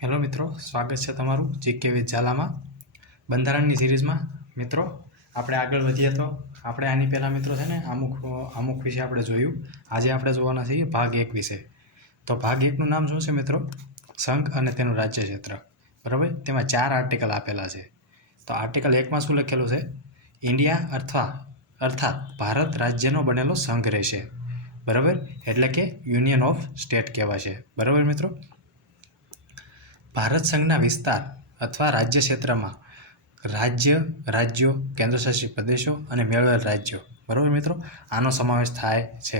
Hello મિત્રો, સ્વાગત છે તમારું જીકે વિથ ઝાલામાં બંધારણની સિરીઝમાં. મિત્રો આપણે આગળ વધીએ તો આપણે આની પહેલાં મિત્રો છે ને અમુક વિશે આપણે જોયું. આજે આપણે જોવાના છીએ ભાગ 1 વિશે. તો ભાગ 1નું નામ શું છે મિત્રો? સંઘ અને તેનું રાજ્ય ક્ષેત્ર. બરાબર, તેમાં 4 આર્ટિકલ આપેલા છે. તો આર્ટિકલ 1માં શું લખેલું છે? ઇન્ડિયા અર્થાત ભારત રાજ્યનો બનેલો સંઘ રહેશે. બરાબર, એટલે કે યુનિયન ઓફ સ્ટેટ કહેવાશે. બરાબર મિત્રો, ભારત સંઘના વિસ્તાર અથવા રાજ્ય ક્ષેત્રમાં રાજ્યો, કેન્દ્રશાસિત પ્રદેશો અને મેળવેલ રાજ્યો, બરાબર મિત્રો, આનો સમાવેશ થાય છે.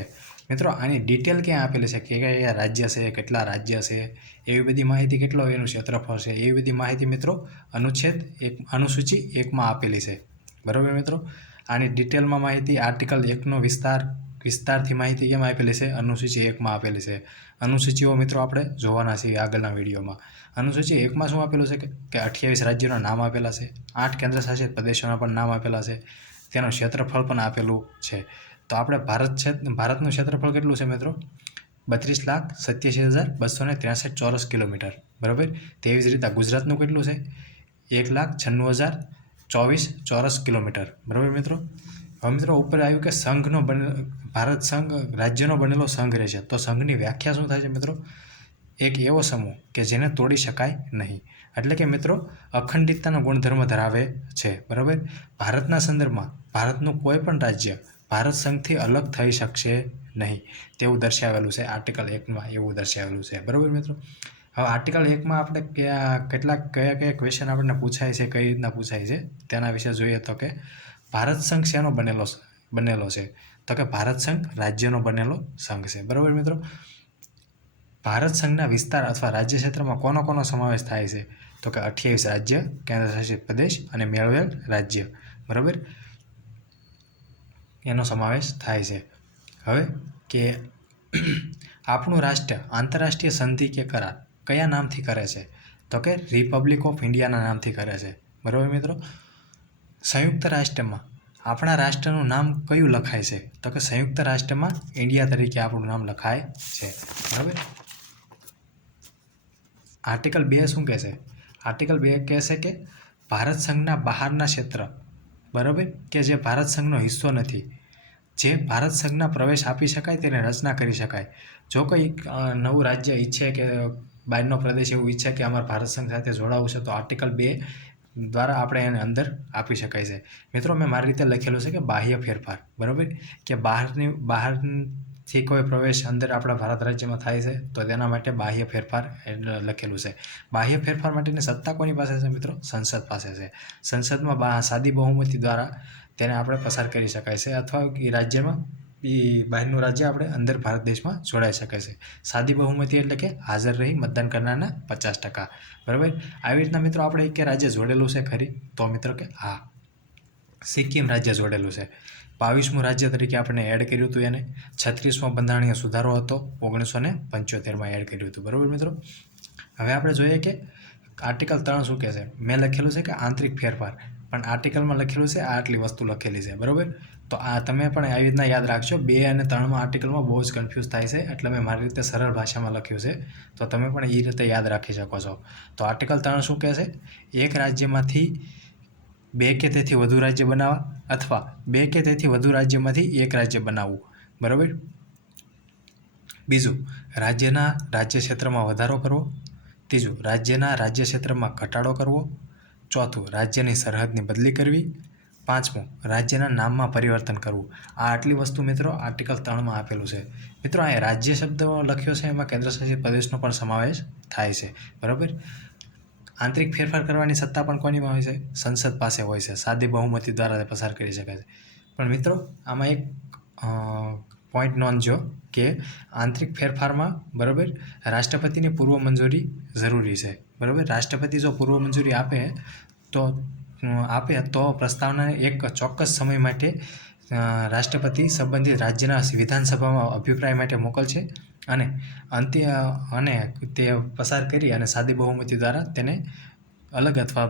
મિત્રો આની ડિટેલ ક્યાં આપેલી છે કે કયા રાજ્ય છે, કેટલા રાજ્ય છે, એવી બધી માહિતી, કેટલો એનું ક્ષેત્રફળ છે, એવી બધી માહિતી મિત્રો અનુસૂચિ 1માં આપેલી છે. બરાબર મિત્રો, આની ડિટેલમાં માહિતી આર્ટિકલ 1નો વિસ્તારથી માહિતી કેમ આપેલી છે? અનુસૂચિ 1માં આપેલી છે. અનુસૂચિઓ મિત્રો આપણે જોવાના છીએ આગળના વિડીયોમાં. અનુસૂચિ 1માં શું આપેલું છે કે 28 રાજ્યોના નામ આપેલા છે, 8 કેન્દ્રશાસિત પ્રદેશોના પણ નામ આપેલા છે, તેનું ક્ષેત્રફળ પણ આપેલું છે. તો આપણે ભારતનું ક્ષેત્રફળ કેટલું છે મિત્રો? 32,87,263 ચોરસ કિલોમીટર. બરાબર, તેવી જ રીતે ગુજરાતનું કેટલું છે? 1,96,024 ચોરસ કિલોમીટર. બરાબર મિત્રો. હવે મિત્રો ઉપર આવ્યું કે ભારત સંઘ રાજ્યનો બનેલો સંઘ રહેશે. તો સંઘની વ્યાખ્યા શું થાય છે મિત્રો? એક એવો સમૂહ કે જેને તોડી શકાય નહીં, એટલે કે મિત્રો અખંડિતતાનો ગુણધર્મ ધરાવે છે. બરાબર, ભારતના સંદર્ભમાં ભારતનું કોઈ પણ રાજ્ય ભારત સંઘથી અલગ થઈ શકશે નહીં તેવું દર્શાવેલું છે. આર્ટિકલ 1માં એવું દર્શાવેલું છે. બરાબર મિત્રો. હવે આર્ટિકલ 1માં આપણે કયા ક્વેશ્ચન આપણને પૂછાય છે, કઈ રીતના પૂછાય છે તેના વિશે જોઈએ. તો કે ભારત સંઘ શેનો બનેલો છે? તો કે ભારત સંઘ રાજ્યનો બનેલો સંઘ છે. બરાબર મિત્રો. ભારત સંઘના વિસ્તાર અથવા રાજ્ય ક્ષેત્રમાં કોનો સમાવેશ થાય છે? તો કે 28 રાજ્ય, કેન્દ્રશાસિત પ્રદેશ અને મેળવેલ રાજ્ય. બરાબર, એનો સમાવેશ થાય છે. હવે કે આપણું રાષ્ટ્ર આંતરરાષ્ટ્રીય સંધિ કે કરાર કયા નામથી કરે છે? તો કે રિપબ્લિક ઓફ ઇન્ડિયાના નામથી કરે છે. બરાબર મિત્રો. સંયુક્ત રાષ્ટ્રમાં આપણા રાષ્ટ્રનું નામ કયું લખાય છે? તો કે સંયુક્ત રાષ્ટ્રમાં ઇન્ડિયા તરીકે આપણું નામ લખાય છે. બરાબર. આર્ટિકલ 2 શું કહે છે? આર્ટિકલ 2 કહેશે કે ભારત સંઘના બહારના ક્ષેત્ર, બરાબર, કે જે ભારત સંઘનો હિસ્સો નથી, જે ભારત સંઘના પ્રવેશ આપી શકાય, તેને રચના કરી શકાય. જો કોઈ નવું રાજ્ય ઈચ્છે કે બહારનો પ્રદેશ એવું ઈચ્છે કે અમારે ભારત સંઘ સાથે જોડાવું છે, તો આર્ટિકલ 2 દ્વારા આપણે એને અંદર આપી શકાય છે. મિત્રો મેં મારી રીતે લખેલું છે કે બાહ્ય ફેરફાર. બરાબર, કે બહારથી કોઈ પ્રવેશ અંદર આપણા ભારત રાજ્યમાં થાય છે તો તેના માટે બાહ્ય ફેરફાર લખેલું છે. બાહ્ય ફેરફાર માટેની સત્તા કોની પાસે છે મિત્રો? સંસદ પાસે છે. સંસદમાં સાદી બહુમતી દ્વારા તેને આપણે પસાર કરી શકાય છે, અથવા એ રાજ્યમાં બહારનું રાજ્ય આપણે અંદર ભારત દેશમાં જોડાઈ શકે છે. સાદી બહુમતી એટલે કે હાજર રહી મતદાન કરનારના 50%. બરાબર, આવી રીતના મિત્રો આપણે એક રાજ્ય જોડેલું છે ખરી? તો મિત્રો કે હા, સિક્કિમ રાજ્ય જોડેલું છે. 22મું રાજ્ય તરીકે આપણે એડ કર્યું હતું એને. 36મો બંધારણીય સુધારો હતો 1975માં એડ કર્યું હતું. બરાબર મિત્રો. હવે આપણે જોઈએ કે આર્ટિકલ 3 શું કહે છે? મેં લખેલું છે કે આંતરિક ફેરફાર, પણ આર્ટિકલમાં લખેલું છે આટલી વસ્તુ લખેલી છે. બરાબર, તો આ તમે પણ આવી રીતના યાદ રાખજો. 2 અને 3માં આર્ટિકલમાં બહુ જ કન્ફ્યુઝ થાય છે, એટલે મેં મારી રીતે સરળ ભાષામાં લખ્યું છે, તો તમે પણ એ રીતે યાદ રાખી શકો છો. તો આર્ટિકલ 3 શું કહે છે? એક રાજ્યમાંથી 2 કે તેથી વધુ રાજ્ય બનાવવા, અથવા 2 કે તેથી વધુ રાજ્યમાંથી એક રાજ્ય બનાવવું. બરાબર. બીજું, રાજ્યના રાજ્ય ક્ષેત્રમાં વધારો કરવો. ત્રીજું, રાજ્યના રાજ્ય ક્ષેત્રમાં ઘટાડો કરવો. ચોથું, રાજ્યની સરહદની બદલી કરવી. પાંચમું, રાજ્યના નામમાં પરિવર્તન કરવું. આ આટલી વસ્તુ મિત્રો આર્ટિકલ 3માં આપેલું છે. મિત્રો અહીંયા રાજ્ય શબ્દ લખ્યો છે, એમાં કેન્દ્રશાસિત પ્રદેશનો પણ સમાવેશ થાય છે. બરાબર. આંતરિક ફેરફાર કરવાની સત્તા પણ કોનીમાં હોય છે? સંસદ પાસે હોય છે. સાદી બહુમતી દ્વારા પસાર કરી શકાય છે. પણ મિત્રો આમાં એક પોઈન્ટ નોંધજો કે આંતરિક ફેરફારમાં, બરાબર, રાષ્ટ્રપતિની પૂર્વ મંજૂરી જરૂરી છે. બરાબર, રાષ્ટ્રપતિ જો પૂર્વ મંજૂરી આપે તો પ્રસ્તાવના એક ચોક્કસ સમય માટે રાષ્ટ્રપતિ સંબંધિત રાજ્યના વિધાનસભામાં અભિપ્રાય માટે મોકલશે, અને તે પસાર કરી અને સાદી બહુમતી દ્વારા તેને અલગ અથવા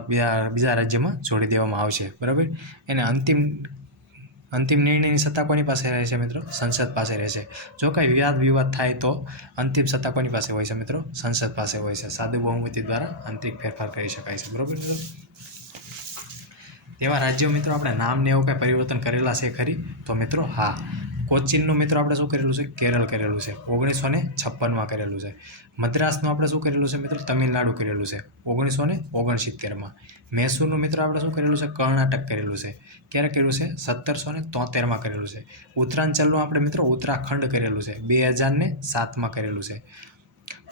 બીજા રાજ્યમાં જોડી દેવામાં આવશે. બરાબર, એને અંતિમ નિર્ણયની સત્તા કોની પાસે રહે છે મિત્રો? સંસદ પાસે રહેશે. જો કંઈ વિવાદ થાય તો અંતિમ સત્તા કોની પાસે હોય છે મિત્રો? સંસદ પાસે હોય છે. સાદું બહુમતી દ્વારા આંતરિક ફેરફાર કરી શકાય છે. બરોબર મિત્રો. એવા રાજ્યો મિત્રો આપણે નામ ને એવું કંઈ પરિવર્તન કરેલા છે ખરી? તો મિત્રો હા, કોચીનનું મિત્રો આપણે શું કરેલું છે? કેરળ કરેલું છે. 1956માં કરેલું છે. મદ્રાસનું આપણે શું કરેલું છે મિત્રો? તમિલનાડુ કરેલું છે 1969માં. મૈસૂરનું મિત્રો આપણે શું કરેલું છે? કર્ણાટક કરેલું છે. ક્યારે કર્યું છે? 1773માં કરેલું છે. ઉત્તરાંચલનું આપણે મિત્રો ઉત્તરાખંડ કરેલું છે 2007માં કરેલું છે.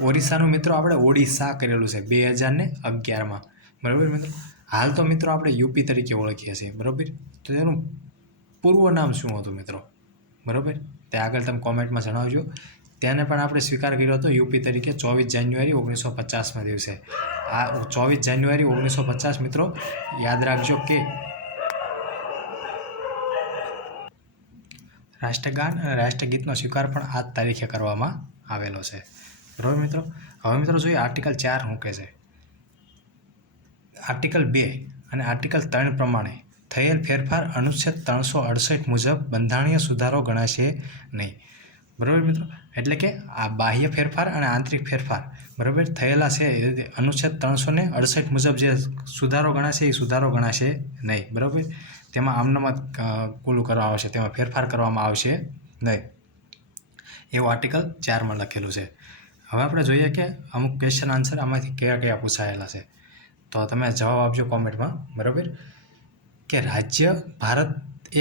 ઓરિસ્સાનું મિત્રો આપણે ઓડિશા કરેલું છે 2011માં. બરાબર મિત્રો. હાલ તો મિત્રો આપણે યુપી તરીકે ઓળખીએ છીએ. બરાબર. તો તેનું પૂર્વ નામ શું હતું મિત્રો? બરાબર, તે આગળ તમે કોમેન્ટમાં જણાવજો. તેને પણ આપણે સ્વીકાર કર્યો હતો યુપી તરીકે 24 જાન્યુઆરી 1950ના દિવસે. આ 24 જાન્યુઆરી 1950 મિત્રો યાદ રાખજો કે રાષ્ટ્રગાન અને રાષ્ટ્રગીતનો સ્વીકાર પણ આ જ તારીખે કરવામાં આવેલો છે. બરાબર મિત્રો. હવે મિત્રો જોઈએ આર્ટિકલ 4 શું કહે છે. આર્ટિકલ 2 અને આર્ટિકલ 3 પ્રમાણે થયેલ ફેરફાર અનુચ્છેદ 368 મુજબ બંધારણીય સુધારો ગણાશે નહીં. બરાબર મિત્રો. એટલે કે આ બાહ્ય ફેરફાર અને આંતરિક ફેરફાર બરાબર થયેલા છે અનુચ્છેદ 368 મુજબ જે સુધારો ગણાશે એ સુધારો ગણાશે નહીં. બરાબર. તેમાં આમનામાં કુલું કરવામાં આવશે, તેમાં ફેરફાર કરવામાં આવશે નહીં. એવું આર્ટિકલ 4માં લખેલું છે. હવે આપણે જોઈએ કે અમુક ક્વેશ્ચન આન્સર આમાંથી કયા કયા પૂછાયેલા છે. તો તમે જવાબ આપજો કોમેન્ટમાં. બરાબર. કે રાજ્ય ભારત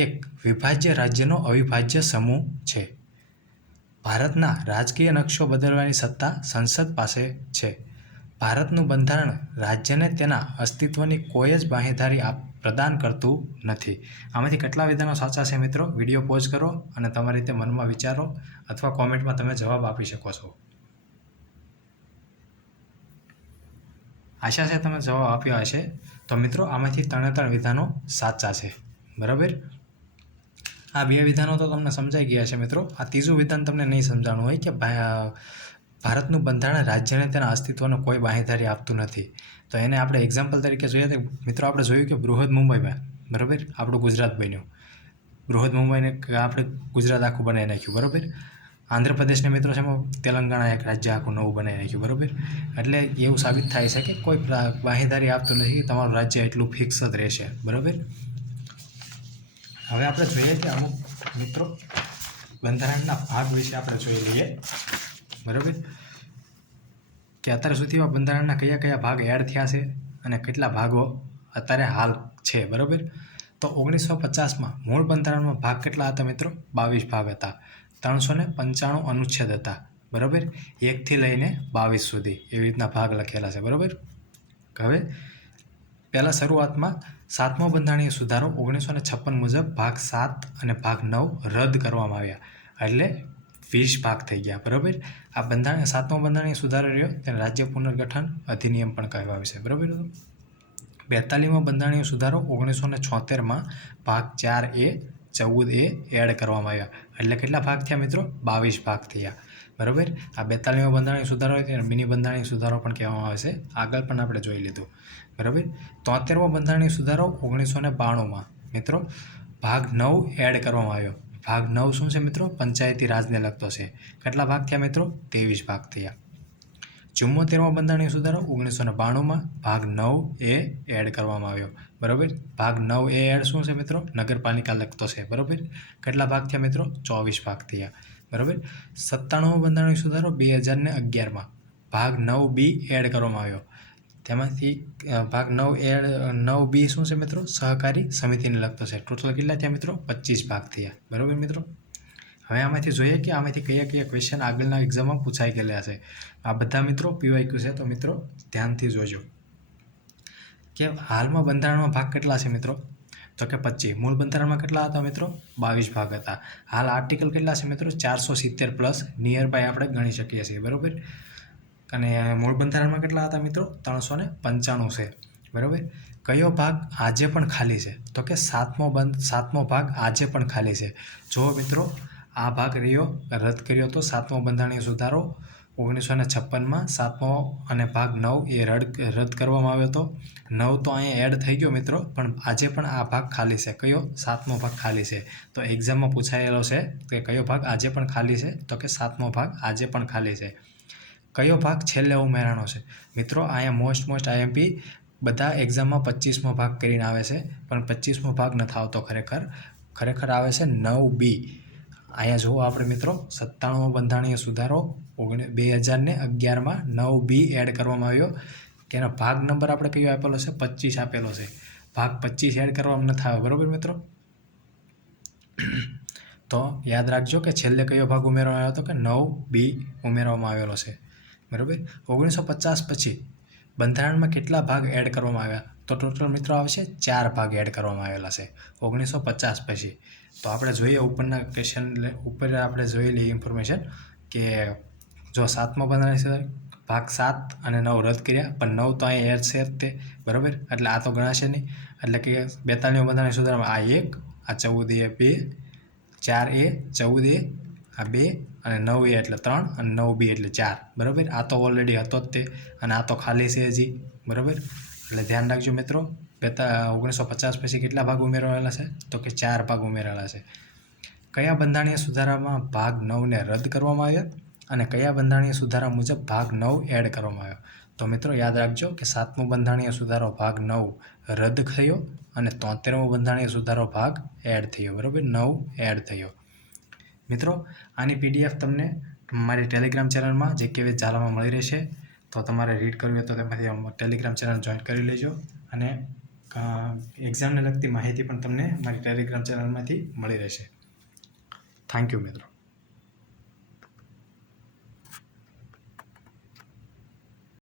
એક વિભાજ્ય રાજ્યનો અવિભાજ્ય સમૂહ છે. ભારતના રાજકીય નકશો બદલવાની સત્તા સંસદ પાસે છે. ભારતનું બંધારણ રાજ્યને તેના અસ્તિત્વની કોઈ જ બાંહેધરી પ્રદાન કરતું નથી. આમાંથી કેટલા વિધાનો સાચા છે મિત્રો? વિડીયો પોઝ કરો અને તમારી રીતે મનમાં વિચારો અથવા કોમેન્ટમાં તમે જવાબ આપી શકો છો. આશા છે તમે જવાબ આપ્યો હશે. તો મિત્રો આમાંથી 3 વિધાનો સાચા છે. બરાબર. આ 2 વિધાનો તો તમને સમજાઈ ગયા છે મિત્રો. આ ત્રીજું વિધાન તમને નહીં સમજાણું હોય કે ભારતનું બંધારણ રાજ્યને તેના અસ્તિત્વનો કોઈ બાંહેધરી આપતું નથી. તો એને આપણે એક્ઝામ્પલ તરીકે જોઈએ તો મિત્રો આપણે જોયું કે બૃહદ મુંબઈમાં બરાબર આપણું ગુજરાત બન્યું. બૃહદ મુંબઈને આપણે ગુજરાત આખું બનાવી નાખ્યું. બરાબર. આંધ્રપ્રદેશને મિત્રો છે એમાં તેલંગાણા એક રાજ્ય આખું નવું બનાવી નાખ્યું. બરાબર. એટલે એવું સાબિત થાય છે કે કોઈ બાંહેધરી આપતું નથી, તમારું રાજ્ય એટલું ફિક્સ જ રહેશે. બરાબર. હવે આપણે જોઈએ કે અમુક મિત્રો બંધારણના ભાગ વિશે આપણે જોઈ લઈએ. બરાબર. કે અત્યાર સુધીમાં બંધારણના કયા કયા ભાગ એડ થયા છે અને કેટલા ભાગો અત્યારે હાલ છે. બરાબર. તો 1950માં મૂળ બંધારણમાં ભાગ કેટલા હતા મિત્રો? 22 ભાગ હતા. 395 અનુચ્છેદ હતા. બરાબર. 1 થી લઈને 22 સુધી એવી રીતના ભાગ લખેલા છે. બરાબર. હવે પહેલાં શરૂઆતમાં 7મો બંધારણીય સુધારો 1956 મુજબ ભાગ 7 અને ભાગ 9 રદ કરવામાં આવ્યા. એટલે 20 ભાગ થઈ ગયા. બરાબર. આ 7મો બંધારણીય સુધારો રહ્યો તેને રાજ્ય પુનર્ગઠન અધિનિયમ પણ કહેવામાં આવે છે. બરાબર. 42મો બંધારણીય સુધારો 1976માં ભાગ 4A 14A એડ કરવામાં આવ્યા. એટલે કેટલા ભાગ થયા મિત્રો? 22 ભાગ થયા. બરાબર. આ 42મો બંધારણીય સુધારો હોય તેને મિની બંધારણીય સુધારો પણ કહેવામાં આવે છે. આગળ પણ આપણે જોઈ લીધું. બરાબર. 73મો બંધારણીય સુધારો 1992માં મિત્રો ભાગ 9 એડ કરવામાં આવ્યો. ભાગ 9 શું છે મિત્રો? પંચાયતી રાજને લગતો છે. કેટલા ભાગ થયા મિત્રો? 23 ભાગ થયા. 74મો બંધારણીય સુધારો 1992માં ભાગ 9A એડ કરવામાં આવ્યો. બરાબર. ભાગ 9A એડ શું છે મિત્રો? નગરપાલિકા લગતો છે. બરાબર. કેટલા ભાગ થયા મિત્રો? 24 ભાગ થયા. બરાબર. 97મો બંધારણીય સુધારો 2011માં ભાગ 9B એડ કરવામાં આવ્યો. તેમાંથી ભાગ 9B શું છે મિત્રો? સહકારી સમિતિને લગતો છે. ટોટલ કેટલા થયા મિત્રો? 25 ભાગ થયા. બરાબર મિત્રો. હવે આમાંથી જોઈએ કે આમાંથી કયા કયા ક્વેશ્ચન આગળના એક્ઝામમાં પૂછાઈ ગયેલા છે. આ બધા મિત્રો PYQ છે, તો મિત્રો ધ્યાનથી જોજો કે હાલમાં બંધારણમાં ભાગ કેટલા છે મિત્રો? તો કે 25. મૂળ બંધારણમાં કેટલા હતા મિત્રો? 22 ભાગ હતા. હાલ આર્ટિકલ કેટલા છે મિત્રો? 470 પ્લસ નિયર બાય આપણે ગણી શકીએ છીએ. બરાબર. અને મૂળ બંધારણમાં કેટલા હતા મિત્રો? 395 છે. બરાબર. કયો ભાગ આજે પણ ખાલી છે? તો કે 7મો ભાગ આજે પણ ખાલી છે. જો મિત્રો આ ભાગ રહ્યો રદ કર્યો તો 7મો બંધારણીય સુધારો 1956માં 7મો અને ભાગ 9 એ રદ કરવામાં આવ્યો હતો. 9 તો અહીંયા એડ થઈ ગયો મિત્રો, પણ આજે પણ આ ભાગ ખાલી છે. કયો? 7મો ભાગ ખાલી છે. તો એક્ઝામમાં પૂછાયેલો છે કે કયો ભાગ આજે પણ ખાલી છે? તો કે 7મો ભાગ આજે પણ ખાલી છે. કયો ભાગ છેલ્લે ઉમેરાનો છે? મિત્રો અહીંયા મોસ્ટ આઈએમપી બધા એક્ઝામમાં 25મો ભાગ કરીને આવે છે, પણ 25મો ભાગ નથી આવતો. ખરેખર આવે છે 9B. અહીંયા જુઓ આપણે મિત્રો, 97મો બંધારણીય સુધારો 2011માં 9B એડ કરવામાં આવ્યો. તેનો ભાગ નંબર આપણે કયો આપેલો છે? 25 આપેલો છે. ભાગ 25 એડ કરવામાં નથી આવ્યો. બરાબર મિત્રો? તો યાદ રાખજો કે છેલ્લે કયો ભાગ ઉમેરવામાં આવ્યો હતો? કે 9B ઉમેરવામાં આવેલો છે. બરાબર. 1950 પછી બંધારણમાં કેટલા ભાગ એડ કરવામાં આવ્યા? તો ટોટલ મિત્રો આવશે 4 ભાગ એડ કરવામાં આવેલા છે 1950 પછી. તો આપણે જોઈએ ઉપરના ક્વેશ્ચન ઉપર આપણે જોયેલી ઇન્ફોર્મેશન કે જો 7મો બંધારણ ભાગ 7 અને 9 રદ કર્યા, પણ 9 તો અહીંયા એડ છે જ તે. બરાબર. એટલે આ તો ગણાશે નહીં. એટલે કે 42મો બંધારણ સુધારામાં આ 1, આ 14A 2, 4A 14A આ 2 અને 9A એટલે 3 અને 9B એટલે 4. બરાબર. આ તો ઓલરેડી હતો જ તે, અને આ તો ખાલી છે હજી. બરાબર. એટલે ધ્યાન રાખજો મિત્રો. 1950 પછી કેટલા ભાગ ઉમેરાયેલા છે? તો કે 4 ભાગ ઉમેરાયેલા છે. કયા બંધારણીય સુધારામાં ભાગ 9ને રદ કરવામાં આવ્યો અને કયા બંધારણીય સુધારા મુજબ ભાગ 9 એડ કરવામાં આવ્યો? તો મિત્રો યાદ રાખજો કે 7મો બંધારણીય સુધારો ભાગ 9 રદ થયો અને 73મો બંધારણીય સુધારો ભાગ એડ થયો. બરાબર. 9 એડ થયો. મિત્રો આની PDF તમને મારી ટેલિગ્રામ ચેનલમાં JKVS ઝાલામાં મળી રહેશે. તો તમારે રીડ કરવી હોય તો તેમાંથી ટેલિગ્રામ ચેનલ જોઈન કરી લેજો, અને એક્ઝામને લગતી માહિતી પણ તમને મારી ટેલિગ્રામ ચેનલમાંથી મળી રહેશે. થેન્ક યુ મિત્રો.